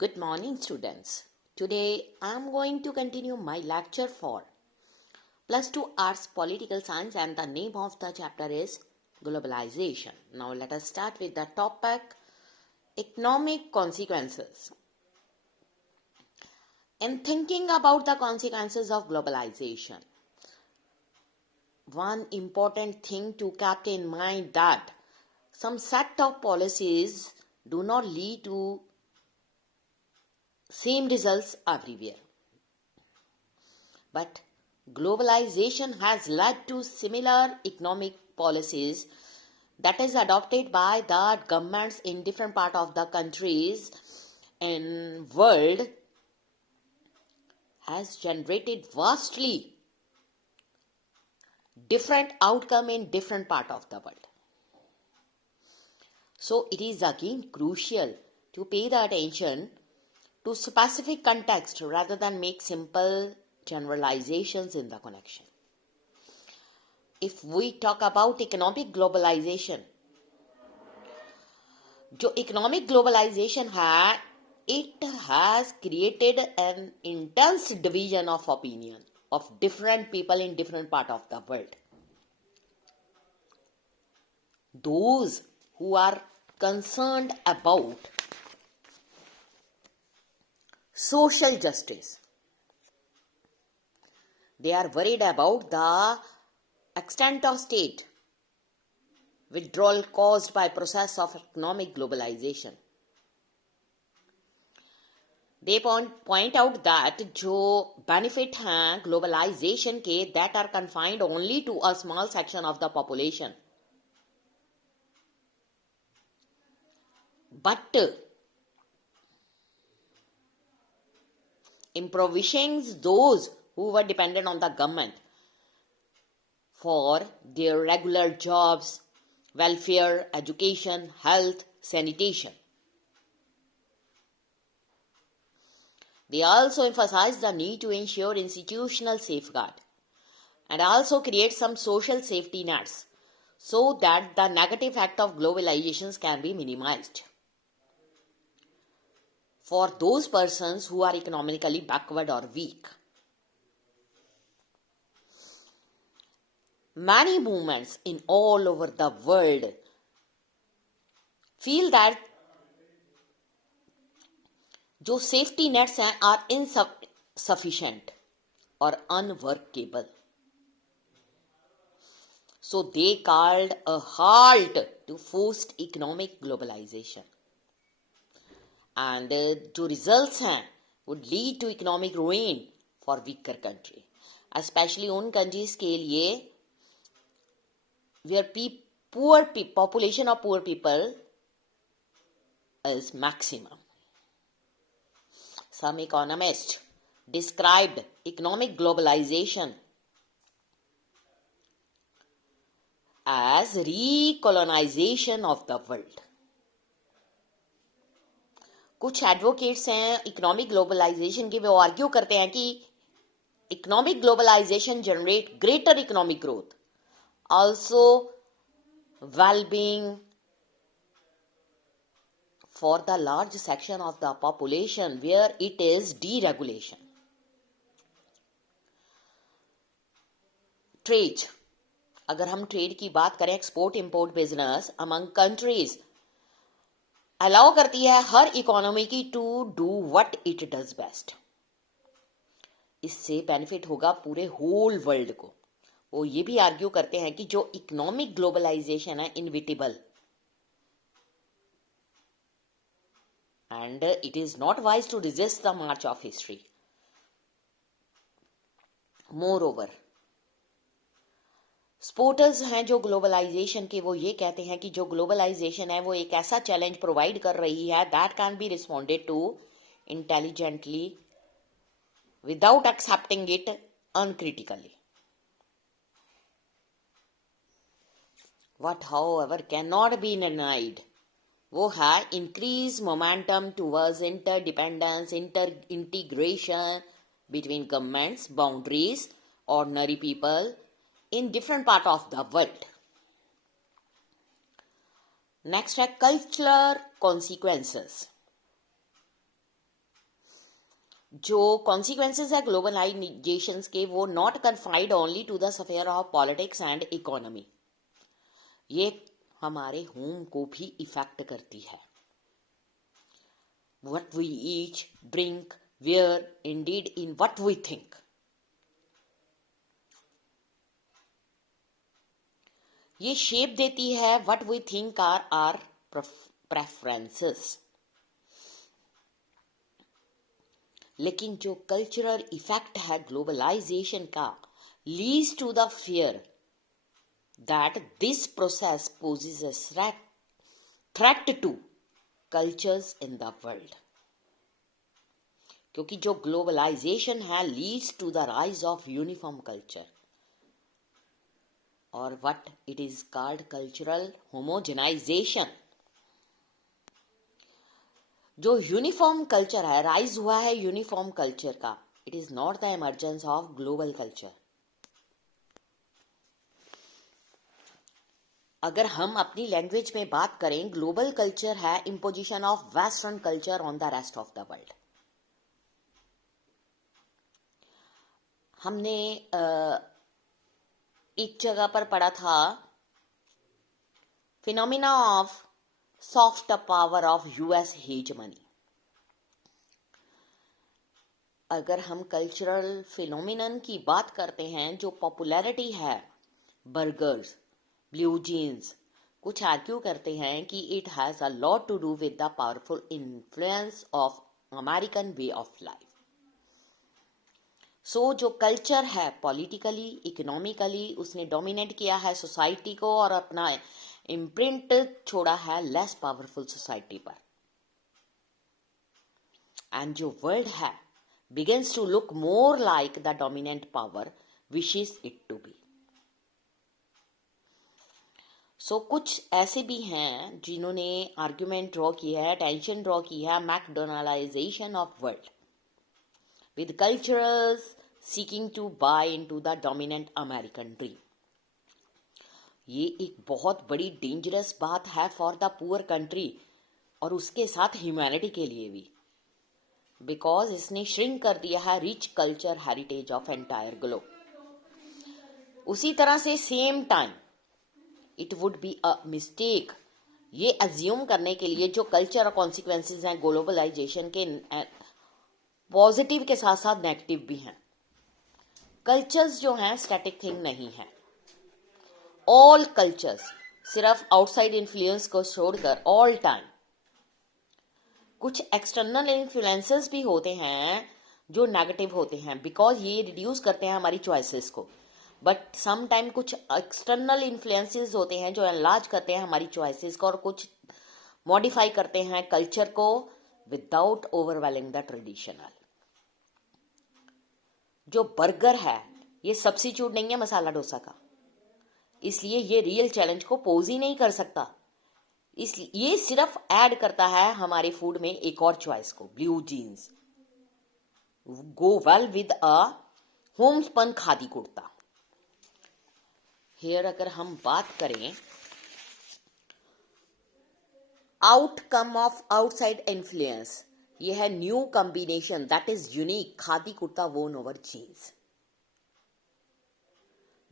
Good morning, students. Today I am going to continue my lecture for Plus 2 Arts Political Science, and the name of the chapter is Globalization. Now let us start with the topic Economic Consequences. In thinking about the consequences of globalization, one important thing to keep in mind that some set of policies do not lead to same results everywhere. But globalization has led to similar economic policies that is adopted by the governments in different part of the countries in world has generated vastly different outcome in different part of the world. So it is again crucial to pay the attention to specific context rather than make simple generalizations in the connection. If we talk about economic globalization, जो economic globalization है, it has created an intense division of opinion of different people in different part of the world. Those who are concerned about social justice, they are worried about the extent of state withdrawal caused by process of economic globalization. They point out that जो benefit हैं globalization के that are confined only to a small section of the population. But impoverishing those who were dependent on the government for their regular jobs, welfare, education, health, sanitation. They also emphasize the need to ensure institutional safeguard and also create some social safety nets so that the negative effect of globalizations can be minimized for those persons who are economically backward or weak. Many movements in all over the world feel that जो safety nets हैं are insufficient or unworkable. So they called a halt to forced economic globalization. And जो results हैं would lead to economic ruin for weaker country, especially उन countries के लिए where population of poor people is maximum. Some economists described economic globalization as recolonization of the world. कुछ advocates हैं economic globalisation के, वो argue करते हैं कि economic globalisation generate greater economic growth, also well-being for the large section of the population where it is deregulation. Trade, अगर हम trade की बात करें, export import business among countries allow करती है हर इकोनॉमी की to do what it does best. इससे बेनिफिट होगा पूरे होल वर्ल्ड को. वो ये भी आर्ग्यू करते हैं कि जो इकोनॉमिक ग्लोबलाइजेशन है inevitable and it is not wise to resist the march of history. Moreover, supporters हैं जो ग्लोबलाइजेशन के, वो ये कहते हैं कि जो ग्लोबलाइजेशन है वो एक ऐसा चैलेंज प्रोवाइड कर रही है that can be responded to intelligently without accepting it uncritically. What however cannot be denied, वो है increase momentum towards interdependence, integration between governments, boundaries, ordinary people in different part of the world. Next है cultural consequences. जो consequences है globalisation के, वो not confined only to the sphere of politics and economy, ये हमारे home को भी effect करती है. What we eat, drink, wear, indeed in what we think. ये शेप देती है what we think are our preferences. लेकिन जो कल्चरल इफेक्ट है ग्लोबलाइजेशन का leads to the fear that this process poses a threat to cultures in the world. क्योंकि जो globalisation है leads to the rise of uniform culture, और what it is called cultural homogenisation. जो uniform culture है, rise हुआ है uniform culture का, it is not the emergence of global culture. अगर हम अपनी लैंग्वेज में बात करें, ग्लोबल कल्चर है imposition of western culture on the rest of the world. हमने एक जगह पर पढ़ा था phenomena of soft power of US hegemony. अगर हम कल्चरल फिनोमिनन की बात करते हैं, जो पॉपुलैरिटी है बर्गर्स, ब्लू जीन्स, कुछ आर्ग्यू करते हैं कि it has a lot to do with the powerful influence of American way of life. So जो कल्चर है पॉलिटिकली, इकोनॉमिकली, उसने डोमिनेट किया है सोसाइटी को और अपना इम्प्रिंट छोड़ा है लेस पावरफुल सोसाइटी पर. एंड जो वर्ल्ड है begins to look more like the dominant power wishes it to be. सो कुछ ऐसे भी हैं जिन्होंने आर्ग्यूमेंट ड्रॉ किया है, टेंशन ड्रॉ की है McDonaldisation of world with culturals seeking to buy into the dominant American dream. ये एक बहुत बड़ी डेंजरस बात है फॉर द पुअर कंट्री और उसके साथ ह्यूमैनिटी के लिए भी, बिकॉज इसने श्रिंक कर दिया है rich culture heritage of entire globe. उसी तरह से same time it would be a mistake ये अज्यूम करने के लिए जो कल्चर और कॉन्सिक्वेंसेज हैं ग्लोबलाइजेशन के, पॉजिटिव के साथ साथ नेगेटिव भी हैं. कल्चर्स जो हैं स्टैटिक थिंग नहीं है. ऑल कल्चर्स, सिर्फ आउटसाइड इन्फ्लुएंस को छोड़कर ऑल टाइम कुछ एक्सटर्नल इन्फ्लुएंसेस भी होते हैं जो नेगेटिव होते हैं, बिकॉज ये रिड्यूस करते हैं हमारी चॉइसेस को. बट सम टाइम कुछ एक्सटर्नल इन्फ्लुएंसेस होते हैं जो एनलार्ज करते हैं हमारी चॉइसेस को और कुछ मॉडिफाई करते हैं कल्चर को विदाउट ओवरवेलिंग द ट्रेडिशनल. जो बर्गर है ये सब्स्टिट्यूट नहीं है मसाला डोसा का, इसलिए ये रियल चैलेंज को पोज ही नहीं कर सकता. इसलिए ये सिर्फ ऐड करता है हमारे फूड में एक और चॉइस को, blue jeans go well with a homespun khadi kurta. Here अगर हम बात करें आउटकम ऑफ आउटसाइड इन्फ्लुएंस, ये है new combination that is unique, khadi kurta won over jeans.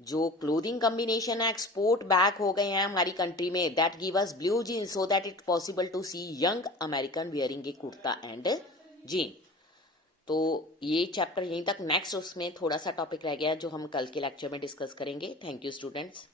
जो क्लोथिंग कॉम्बिनेशन है एक्सपोर्ट बैक हो गए हैं हमारी कंट्री में, that give us blue jeans so that it possible to see young American wearing a kurta and jean. तो ये चैप्टर यहीं तक. नेक्स्ट उसमें थोड़ा सा टॉपिक रह गया जो हम कल के लेक्चर में डिस्कस करेंगे. Thank you students.